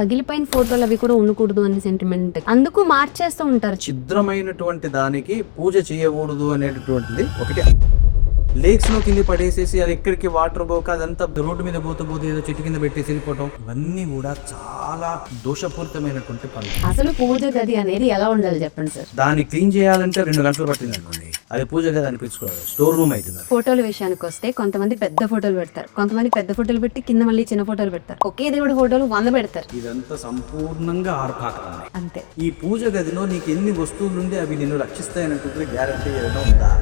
పగిలిపోయిన ఫోటోలు అవి కూడా ఉండకూడదు అని సెంటిమెంట్, అందుకు మార్చేస్తూ ఉంటారు. ఛిద్రమైనటువంటి దానికి పూజ చేయకూడదు అనేటటువంటిది ఒకటి. లేక్స్ లో కింద పడేసేసి అది ఎక్కడికి వాటర్ పోక అదంతా రోడ్డు మీద పోతే ఏదో చెట్టు కింద పెట్టేసి వెళ్ళిపోవటం, ఇవన్నీ కూడా చాలా దోషపూరితమైనటువంటి పనులు. అసలు పూజ గది అనేది ఎలా ఉండాలి చెప్పండి సార్? దాన్ని క్లీన్ చేయాలంటే 2 గంటలు పట్టింది అనుకోండి, అది పూజ గది అనిపించుకోవాలి, స్టోర్ రూమ్ అవుతుంది. ఫోటోల విషయానికి వస్తే కొంతమంది పెద్ద ఫోటోలు పెడతారు, కొంతమంది పెద్ద ఫోటోలు పెట్టి కింద మళ్ళీ చిన్న ఫోటోలు పెడతారు, ఒకే దేవుడి ఫోటోలు 100 పెడతారు. ఇదంతా సంపూర్ణంగా ఆర్భాటం. అంతే. ఈ పూజ గదిలో నీకు ఎన్ని వస్తువులు ఉండి అవి నిన్ను రక్షిస్తాయనుకుంటే గ్యారంటీ ఏదైనా ఉందా?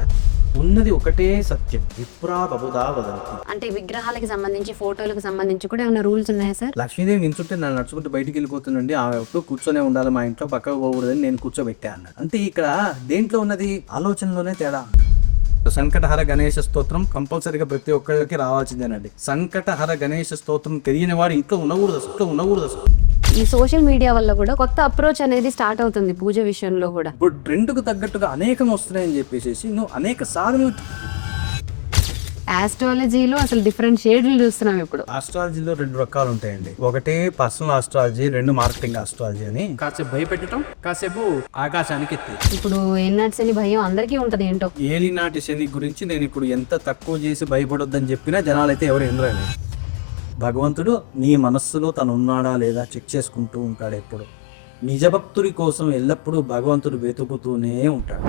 ఉన్నది ఒకటే సత్యం, విప్రా బబుదా వదంతి. అంటే విగ్రహాలకి సంబంధించి ఫోటోలకు సంబంధించి కూడా ఏమైనా రూల్స్ ఉన్నాయా సార్? లక్ష్మీదేవి నించుంటే నన్ను నడుచుకుంటూ బయటికి వెళ్ళిపోతుందండి, ఆమె ఎప్పుడు కూర్చొనే ఉండాలి, మా ఇంట్లో పక్కకు పోకూడదని నేను కూర్చోబెట్టా అన్నాడు. అంటే ఇక్కడ దేంట్లో ఉన్నది? ఆలోచనలోనే తేడా. సంకటహర గణేశ స్తోత్రం కంపల్సరీగా ప్రతి ఒక్కరికి రావాల్సిందేనండి. సంకటహర గణేశ స్తోత్రం తెలియని వాడు ఇంట్లో ఉండకూడదు అసలు. ఈ సోషల్ మీడియా వల్ల కూడా కొత్త అప్రోచ్ అనేది స్టార్ట్ అవుతుంది పూజ విషయంలో కూడా. ఇప్పుడు ట్రెండ్కు తగ్గట్టుగా అనేకం వస్తున్నాయని చెప్పేసి నువ్వు అనేక సార్లు ఆస్ట్రాలజీలో అసలు డిఫరెంట్ షేడ్లు చూస్తున్నాం ఇప్పుడు. ఆస్ట్రాలజీలో 2 రకాలు ఉంటాయండి. ఒకటి పర్సనల్ ఆస్ట్రాలజీ, 2 మార్కెటింగ్ ఆస్ట్రాలజీ అని. కాసేపు భయపెట్టడం, కాసేపు ఆకాశానికి ఎత్తి. ఇప్పుడు ఏనాటి శని భయం అందరికీ ఉంటది ఏంటో. ఏలినాటి శని గురించి నేను ఇప్పుడు ఎంత తక్కువ చేసి భయపడొద్దని చెప్పినా జనాలైతే ఎవరు ఎదురలేదు. భగవంతుడు నీ మనస్సులో తను ఉన్నాడా లేదా చెక్ చేసుకుంటూ ఉంటాడు. ఎప్పుడు నిజభక్తుడి కోసం ఎల్లప్పుడూ భగవంతుడు వెతుకుతూనే ఉంటాడు.